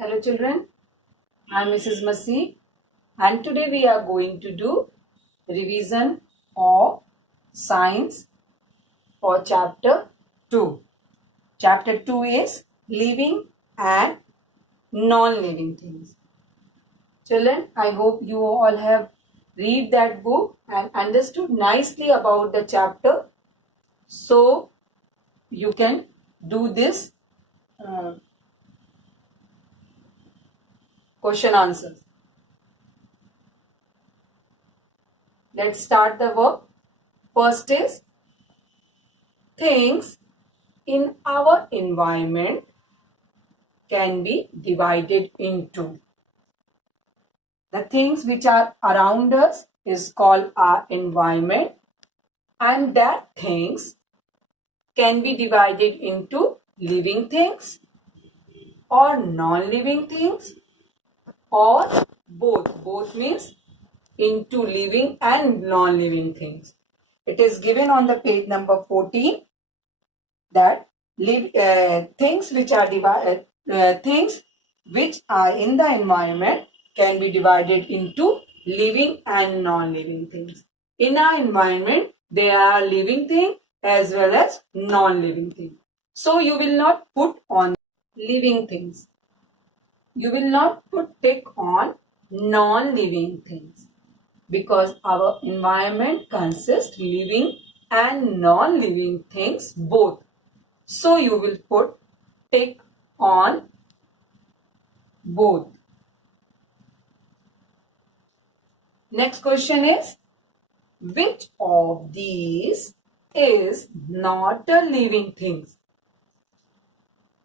Hello children, I am Mrs. Masih and today we are going to do revision of science for chapter 2. Chapter 2 is living and non-living things. Children, I hope you all have read that book and understood nicely about the chapter. So you can do this question answers. Let's start the work. First is things in our environment can be divided into. The things which are around us is called our environment, and that things can be divided into living things or non-living things or both. Both means into living and non-living things. It is given on the page number 14 that things which are things which are in the environment can be divided into living and non-living things. In our environment, there are living things as well as non-living things. So you will not put on living things. You will not take on non-living things because our environment consists living and non-living things both. So you will take on both. Next question is, which of these is not a living thing?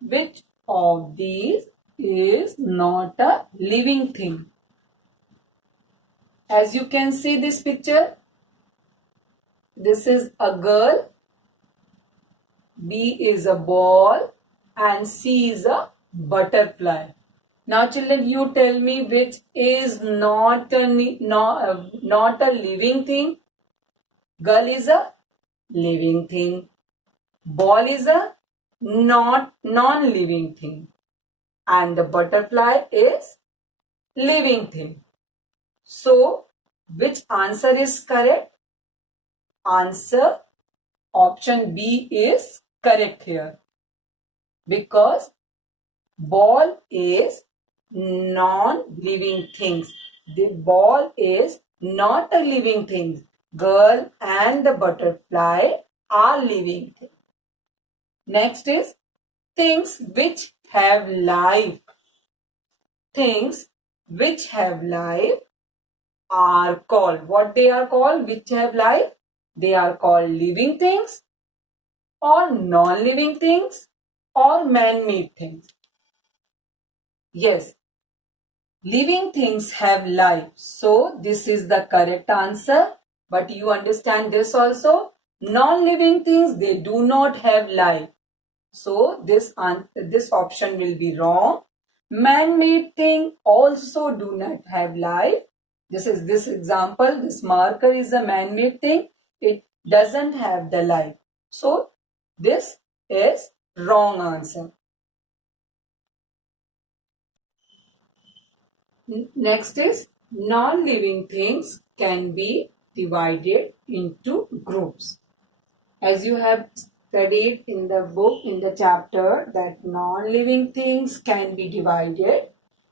Which of these is not a living thing? As you can see this picture, this is a girl, B is a ball and C is a butterfly. Now children, you tell me which is not a living thing. Girl is a living thing. Ball is a non-living thing. And the butterfly is living thing. So, which answer is correct? Answer option B is correct here. Because ball is non-living things. The ball is not a living thing. Girl and the butterfly are living things. Next is things which have life. Things which have life are called, what they are called, which have life? They are called living things or non-living things or man-made things. Yes, living things have life. So this is the correct answer. But you understand this also. Non-living things, they do not have life. So this option will be wrong. Man-made thing also do not have life. This is this example. This marker is a man-made thing. It doesn't have the life. So this is wrong answer. Next is non-living things can be divided into groups. As you have studied in the book, in the chapter, that non-living things can be divided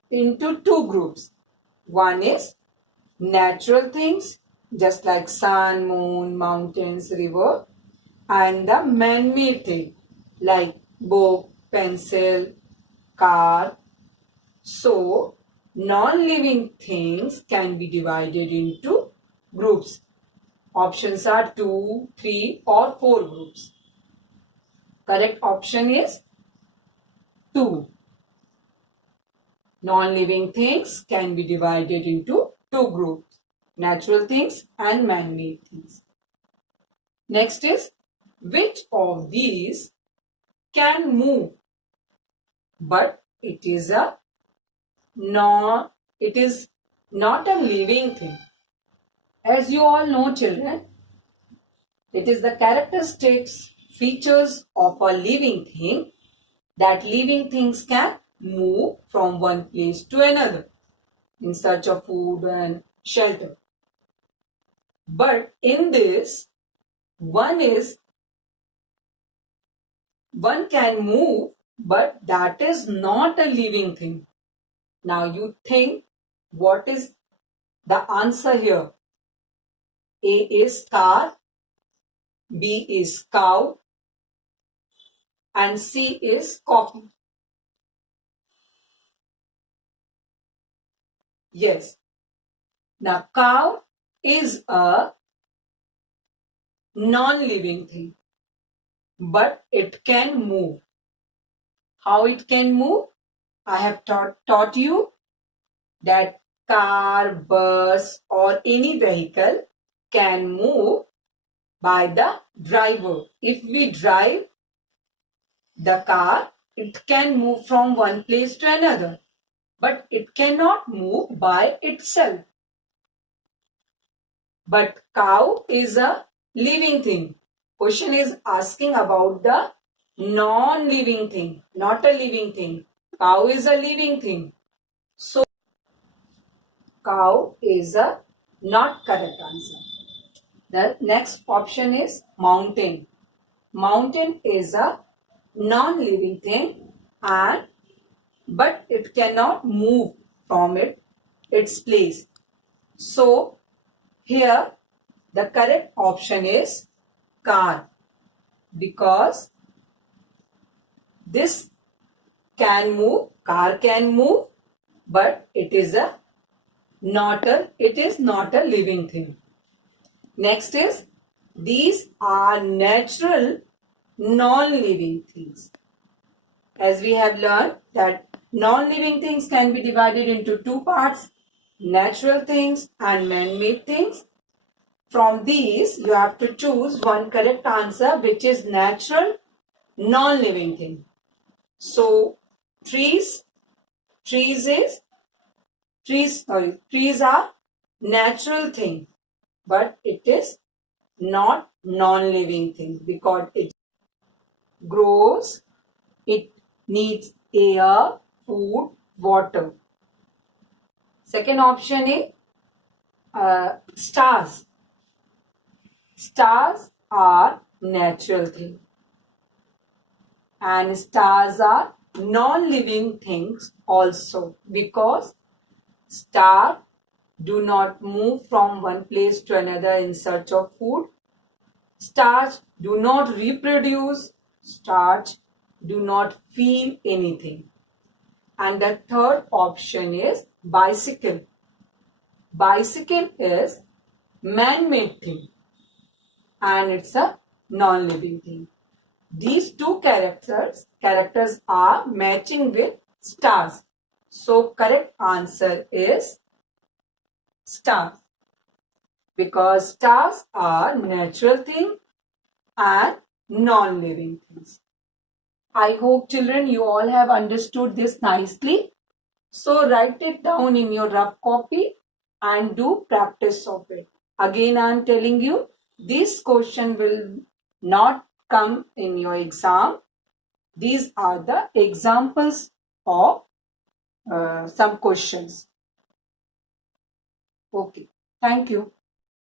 into two groups. One is natural things, just like sun, moon, mountains, river, and the man-made thing, like book, pencil, car. So, non-living things can be divided into groups. Options are 2, 3 or 4 groups. Correct option is 2. Non-living things can be divided into 2 groups. Natural things and man-made things. Next is, which of these can move but it is not a living thing? As you all know children, it is the characteristics, features of a living thing that living things can move from one place to another in search of food and shelter. But in this, one can move, but that is not a living thing. Now you think, what is the answer here? A is car, B is cow, and C is copy. Yes. Now cow is a non-living thing, but it can move. How it can move? I have taught you that car, bus, or any vehicle can move by the driver. If we drive the car, it can move from one place to another, but it cannot move by itself. But cow is a living thing. Question is asking about the non-living thing, not a living thing. Cow is a living thing. So, cow is a not correct answer. The next option is mountain. Mountain is a non-living thing, and but it cannot move from its place. So here the correct option is car, because this can move, car can move, but it is not a living thing. Next is, these are natural non-living things. As we have learned that non-living things can be divided into two parts, natural things and man-made things. From these, you have to choose one correct answer, which is natural non-living thing. So, trees are natural thing, but it is not non-living thing because it grows, it needs air, food, water. Second option is stars. Stars are natural thing, and stars are non-living things also, because stars do not move from one place to another in search of food. Stars do not reproduce. Stars do not feel anything. And the third option is bicycle. Bicycle is man-made thing, and it's a non-living thing. These two characters are matching with stars. So correct answer is stars, because stars are natural thing and non-living things. I hope children you all have understood this nicely. So write it down in your rough copy and do practice of it. Again I am telling you, this question will not come in your exam. These are the examples of some questions. Okay, thank you.